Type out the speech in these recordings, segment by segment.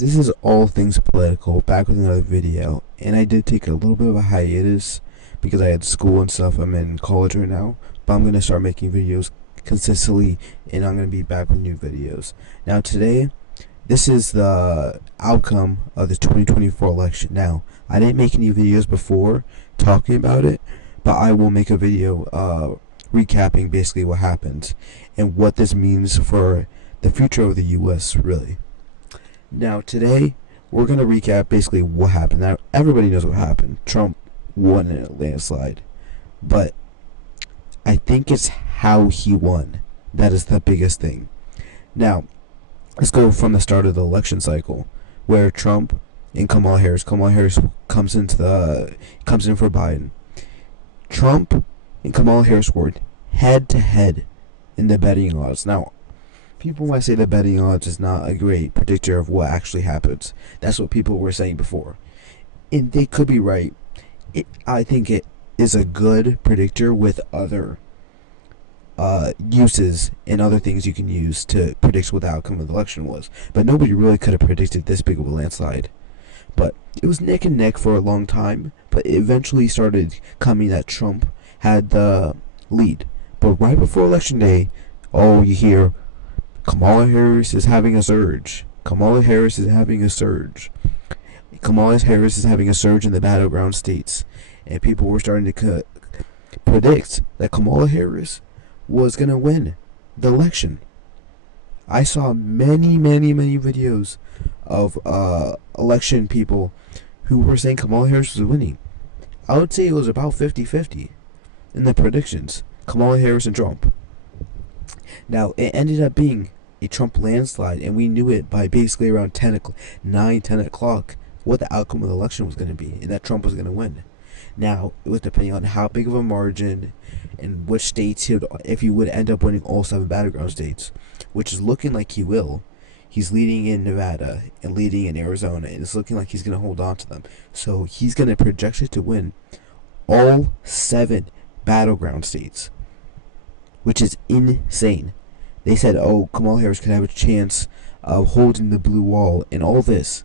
This is all things political, back with another video, and I did take a little bit of a hiatus because I had school and stuff. I'm in college right now, but I'm going to start making videos consistently, and I'm going to be back with new videos. Now today, this is the outcome of the 2024 election. Now, I didn't make any videos before talking about it, but I will make a video recapping basically what happened and what this means for the future of the US, really. Now today we're gonna recap basically what happened. Now everybody knows what happened. Trump won in a landslide, but I think it's how he won that is the biggest thing. Now let's go from the start of the election cycle, where Trump and Kamala Harris. Kamala Harris comes in for Biden. Trump and Kamala Harris were head to head in the betting odds. Now people might say the betting odds is not a great predictor of what actually happens. That's what people were saying before, and they could be right. I think it is a good predictor with other uses and other things you can use to predict what the outcome of the election was. But nobody really could have predicted this big of a landslide. But it was neck and neck for a long time, but it eventually started coming that Trump had the lead. But right before election day, you hear Kamala Harris is having a surge. Kamala Harris is having a surge. Kamala Harris is having a surge in the battleground states. And people were starting to predict that Kamala Harris was going to win the election. I saw many videos of election people who were saying Kamala Harris was winning. I would say it was about 50-50 in the predictions. Kamala Harris and Trump. Now, it ended up being a Trump landslide, and we knew it by basically around 10 o'clock what the outcome of the election was going to be, and that Trump was going to win. Now, it was depending on how big of a margin and which states if he would end up winning all 7 battleground states, which is looking like he will. He's leading in Nevada and leading in Arizona, and it's looking like he's going to hold on to them. So he's going to project it to win all 7 battleground states, which is insane. They said, Kamala Harris could have a chance of holding the blue wall and all this,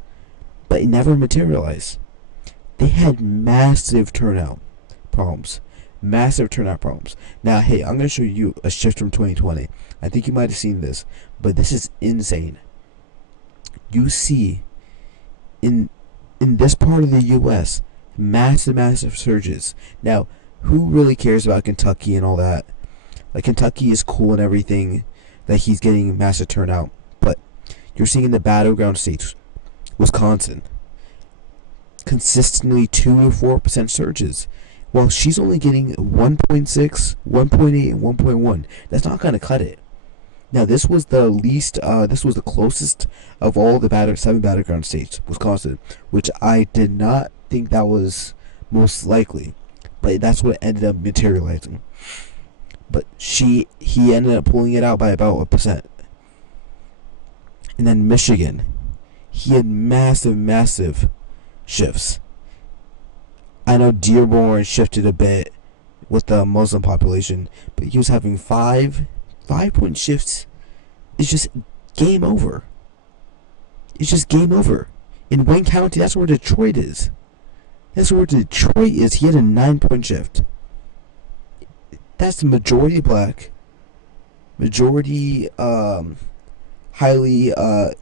but it never materialized. They had massive turnout problems. Massive turnout problems. Now, hey, I'm going to show you a shift from 2020. I think you might have seen this, but this is insane. You see, in this part of the U.S., massive surges. Now, who really cares about Kentucky and all that? Like, Kentucky is cool and everything, that he's getting massive turnout, but you're seeing in the battleground states, Wisconsin, consistently 2 to 4% surges, while she's only getting 1.6, 1.8, and 1.1. That's not going to cut it. Now, this was the closest of all the 7 battleground states, Wisconsin, which I did not think that was most likely, but that's what ended up materializing. But he ended up pulling it out by about 1%. And then Michigan, he had massive shifts. I know Dearborn shifted a bit with the Muslim population, but he was having 5-point shifts. It's just game over. It's just game over. In Wayne County, that's where Detroit is. He had a 9-point shift. That's the majority black, majority highly that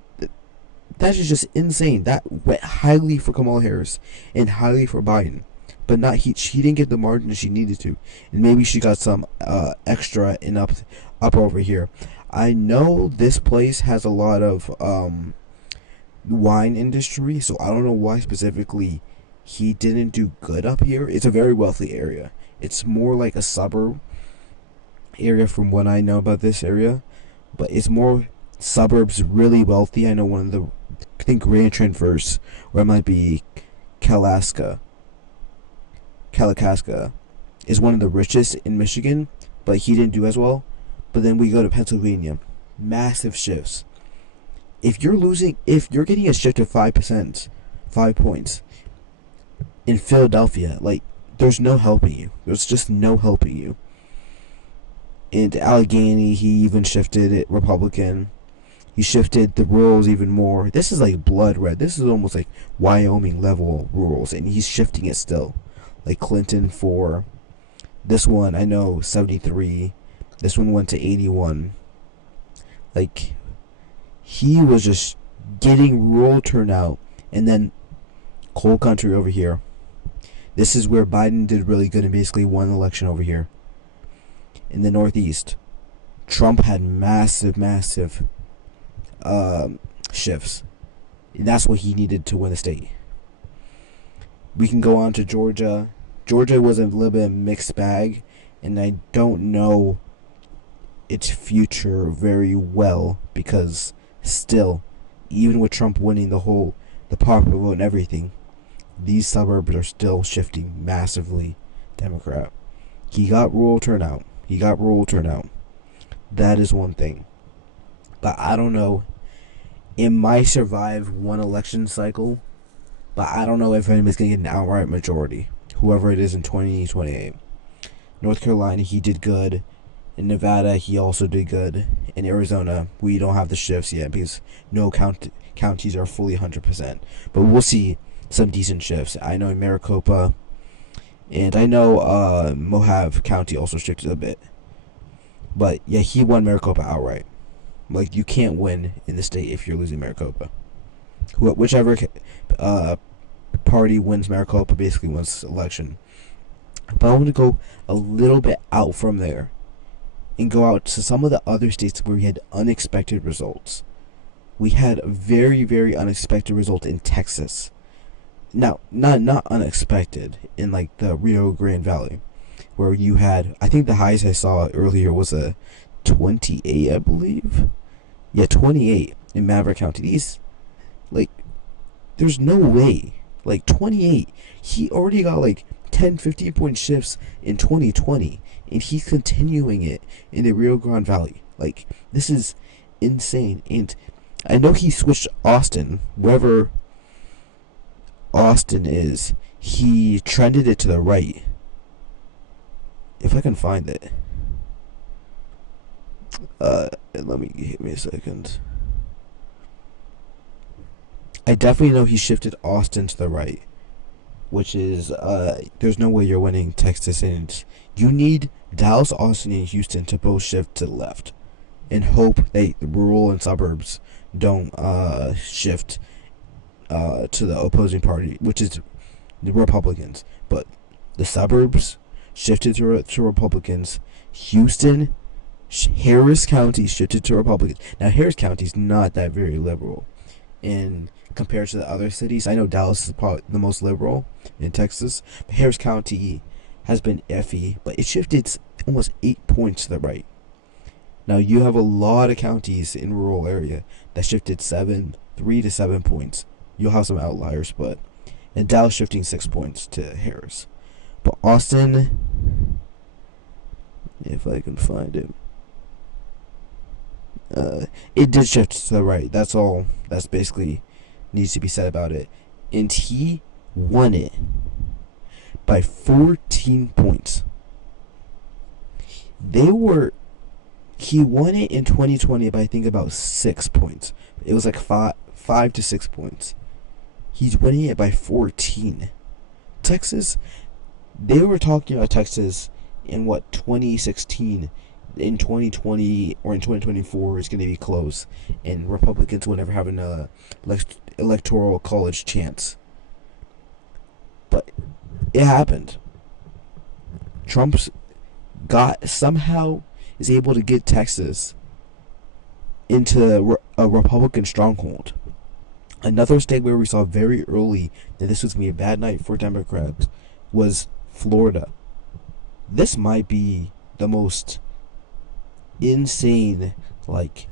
is just insane. That went highly for Kamala Harris and highly for Biden, but not she didn't get the margin she needed to, and maybe she got some extra in up over here. I know this place has a lot of wine industry, so I don't know why specifically he didn't do good up here. It's a very wealthy area. It's more like a suburb area from what I know about this area, but it's more suburbs, really wealthy. I know I think Rancho first, or it might be Kalakaska is one of the richest in Michigan, but he didn't do as well. But then we go to Pennsylvania, massive shifts. If you're getting a shift of 5%, 5 points in Philadelphia, like, there's no helping you. There's just no helping you. And Allegheny, he even shifted it Republican. He shifted the rules even more. This is like blood red. This is almost like Wyoming level rules, and he's shifting it still. Like Clinton for this one, I know 73. This one went to 81. Like, he was just getting rural turnout, and then coal country over here. This is where Biden did really good and basically won the election over here. In the Northeast, Trump had massive shifts. And that's what he needed to win the state. We can go on to Georgia. Georgia was a little bit of a mixed bag, and I don't know its future very well, because still, even with Trump winning the popular vote and everything, these suburbs are still shifting massively Democrat. He got rural turnout. That is one thing. But I don't know. It might survive one election cycle, but I don't know if anybody's going to get an outright majority, whoever it is in 2028. North Carolina, he did good. In Nevada, he also did good. In Arizona, we don't have the shifts yet because no counties are fully 100%. But we'll see some decent shifts. I know in Maricopa, and I know Mohave County also shifted a bit. But yeah, he won Maricopa outright. Like, you can't win in the state if you're losing Maricopa. Whichever party wins Maricopa basically wins the election. But I want to go a little bit out from there and go out to some of the other states where we had unexpected results. We had a very, very unexpected result in Texas. Now, not unexpected in like the Rio Grande Valley, where you had, I think the highest I saw earlier was a 28, I believe. Yeah, 28 in Maverick County. These, like, there's no way. Like, 28. He already got like 10, 15 point shifts in 2020, and he's continuing it in the Rio Grande Valley. Like, this is insane. And I know he switched Austin, wherever Austin is, he trended it to the right. If I can find it. Give me a second. I definitely know he shifted Austin to the right, which is, there's no way you're winning Texas, and you need Dallas, Austin, and Houston to both shift to the left, and hope that the rural and suburbs don't shift to the opposing party, which is the Republicans. But the suburbs shifted to Republicans. Houston, Harris County shifted to Republicans. Now, Harris County is not that very liberal in compared to the other cities. I know Dallas is probably the most liberal in Texas, but Harris County has been iffy, but it shifted almost 8 points to the right. Now, you have a lot of counties in rural area that shifted 3 to 7 points. You'll have some outliers, but and Dallas shifting 6 points to Harris. But Austin, if I can find it, it did shift to the right. That's all. That's basically needs to be said about it. And he won it by 14 points. He won it in 2020 by I think about 6 points. It was like 5 to 6 points. He's winning it by 14. Texas, they were talking about Texas in 2016. In 2020 or in 2024, it's going to be close, and Republicans will never have an electoral college chance. But it happened. Trump's somehow is able to get Texas into a Republican stronghold. Another state where we saw very early that this was going to be a bad night for Democrats was Florida. This might be the most insane, like,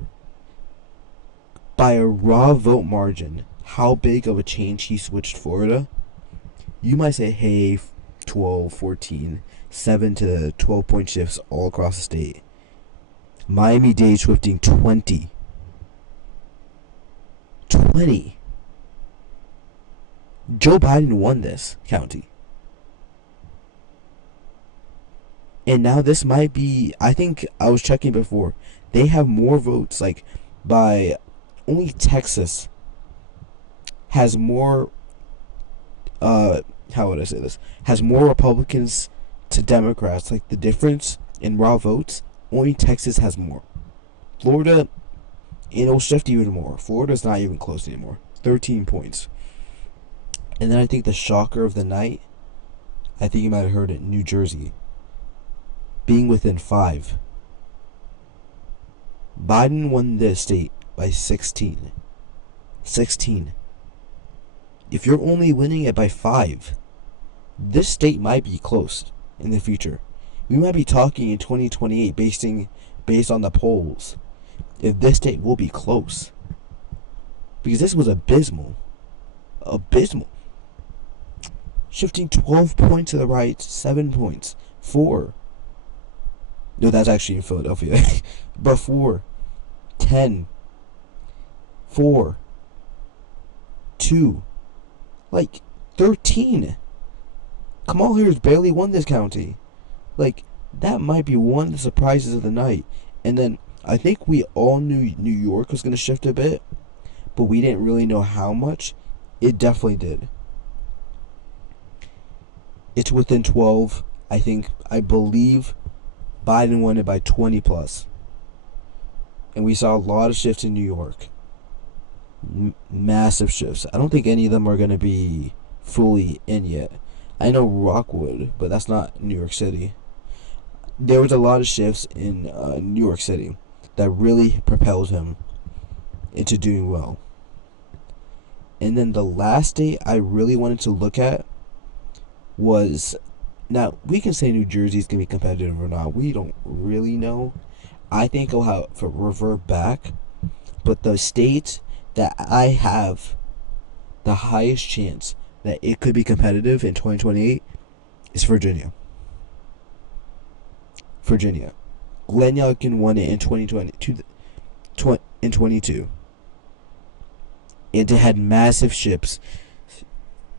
by a raw vote margin, how big of a change he switched Florida. You might say, hey, 12, 14, 7 to 12 point shifts all across the state. Miami-Dade shifting 20. 20. Joe Biden won this county. And now this might be, I think I was checking before, they have more votes, like, by only Texas has more, how would I say this? Has more Republicans to Democrats. Like, the difference in raw votes, only Texas has more. Florida, and it'll shift even more. Florida's not even close anymore. 13 points. And then I think the shocker of the night, I think you might have heard it, New Jersey. Being within 5. Biden won this state by 16. 16. If you're only winning it by 5, this state might be close in the future. We might be talking in 2028 based on the polls. If this state will be close. Because this was abysmal. Abysmal. Shifting 12 points to the right, 7 points, 4. No, that's actually in Philadelphia. But 4, 10, 4, 2, like 13. Kamala Harris barely won this county. Like, that might be one of the surprises of the night. And then I think we all knew New York was going to shift a bit, but we didn't really know how much. It definitely did. It's within 12. I believe Biden won it by 20 plus. And we saw a lot of shifts in New York. Massive shifts. I don't think any of them are going to be fully in yet. I know Rockwood, but that's not New York City. There was a lot of shifts in New York City that really propelled him into doing well. And then the last state I really wanted to look at was, now we can say New Jersey's going to be competitive or not. We don't really know. I think it'll have to revert back. But the state that I have the highest chance that it could be competitive in 2028 is Virginia. Virginia. Glenn Youngkin won it in 2022. It had massive shifts.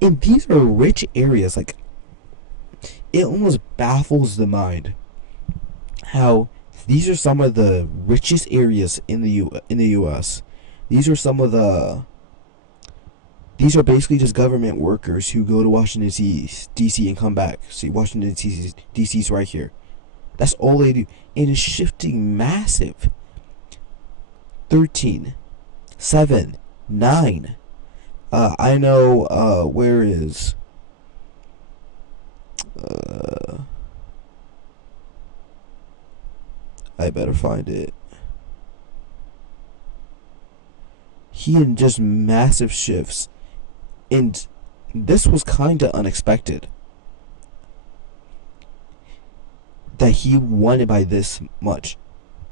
And these are rich areas. Like, it almost baffles the mind how these are some of the richest areas in the U.S. These are basically just government workers who go to Washington D.C. and come back. See, Washington D.C.'s right here. That's all they do. It is shifting massive. 13, 7, 9. I know, where is... I better find it. He had just massive shifts. And this was kind of unexpected. That he won it by this much.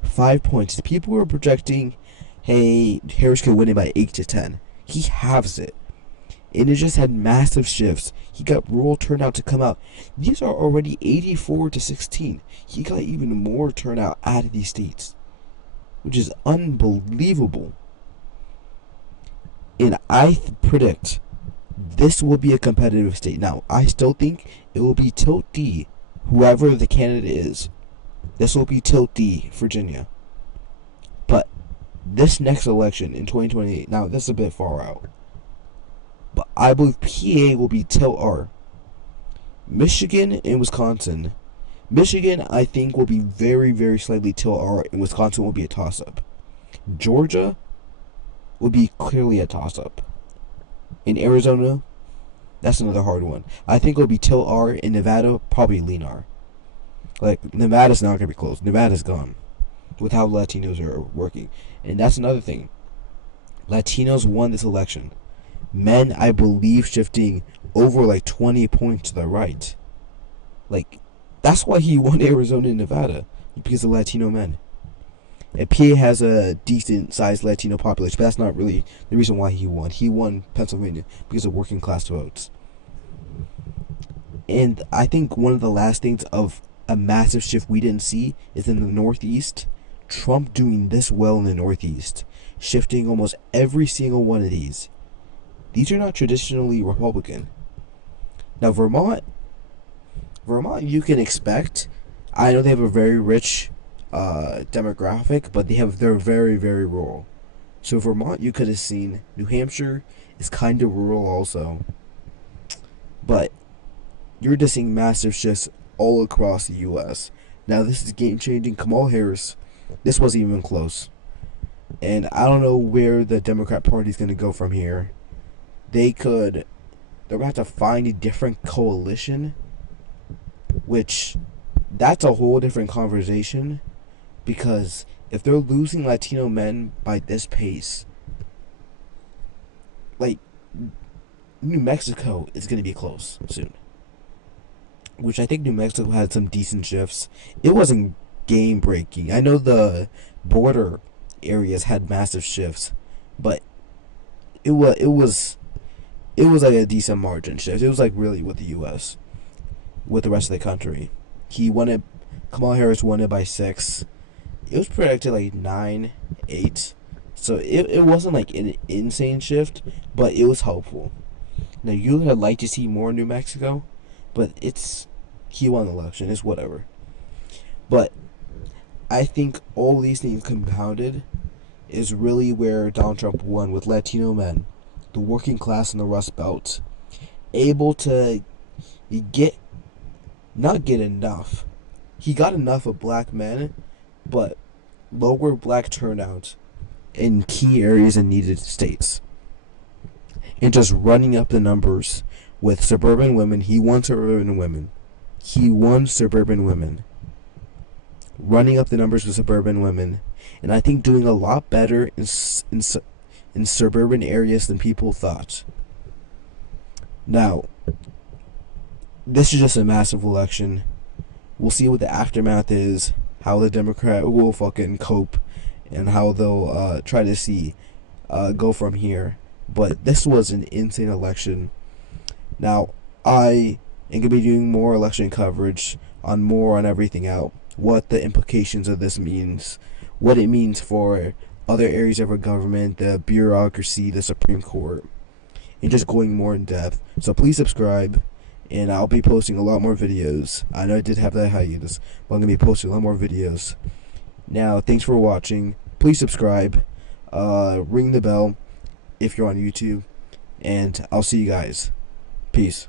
5 points. People were projecting, hey, Harris could win it by 8 to 10. He halves it. And it just had massive shifts. He got rural turnout to come out. These are already 84 to 16. He got even more turnout out of these states, which is unbelievable. And I predict this will be a competitive state. Now, I still think it will be tilt D, whoever the candidate is. This will be tilt D, Virginia. But this next election in 2028, now this is a bit far out, but I believe PA will be tilt R. Michigan and Wisconsin. Michigan, I think, will be very, very slightly tilt R, and Wisconsin will be a toss-up. Georgia will be clearly a toss-up. In Arizona, that's another hard one. I think it'll be tilt R. In Nevada, probably lean R. Like, Nevada's not going to be close. Nevada's gone with how Latinos are working. And that's another thing. Latinos won this election. Men, I believe, shifting over like 20 points to the right. Like, that's why he won Arizona and Nevada, because of Latino men. And PA has a decent sized Latino population, but that's not really the reason why he won. He won Pennsylvania because of working class votes. And I think one of the last things of a massive shift we didn't see is in the Northeast. Trump doing this well in the Northeast, shifting almost every single one of these. These are not traditionally Republican. Now, Vermont, you can expect. I know they have a very rich demographic, but they're very, very rural. So Vermont, you could have seen. New Hampshire is kind of rural also. But you're just seeing massive shifts all across the U.S. Now this is game changing. Kamala Harris, this wasn't even close. And I don't know where the Democrat Party is going to go from here. They're going to have to find a different coalition, which that's a whole different conversation, because if they're losing Latino men by this pace, like, New Mexico is going to be close soon. Which I think New Mexico had some decent shifts. It wasn't game breaking. I know the border areas had massive shifts, but it was like a decent margin shift. It was like really with the U.S. with the rest of the country. Kamala Harris won it by 6. It was predicted like 9, 8. So it wasn't like an insane shift, but it was hopeful. Now you would like to see more New Mexico, but he won the election. It's whatever. But I think all these things compounded is really where Donald Trump won, with Latino men, the working class and the Rust Belt, able to not get enough. He got enough of black men, but lower black turnout in key areas in needed states. And just running up the numbers with suburban women. He won suburban women. Running up the numbers with suburban women. And I think doing a lot better in suburban areas than people thought. Now, this is just a massive election. We'll see what the aftermath is, how the Democrat will fucking cope, and how they'll try to go from here. But this was an insane election. Now, I am going to be doing more election coverage on everything out. What the implications of this means. What it means for other areas of our government, the bureaucracy, the Supreme Court. And just going more in depth. So please subscribe. And I'll be posting a lot more videos. I know I did have that hiatus, but I'm going to be posting a lot more videos. Now, thanks for watching. Please subscribe. Ring the bell if you're on YouTube. And I'll see you guys. Peace.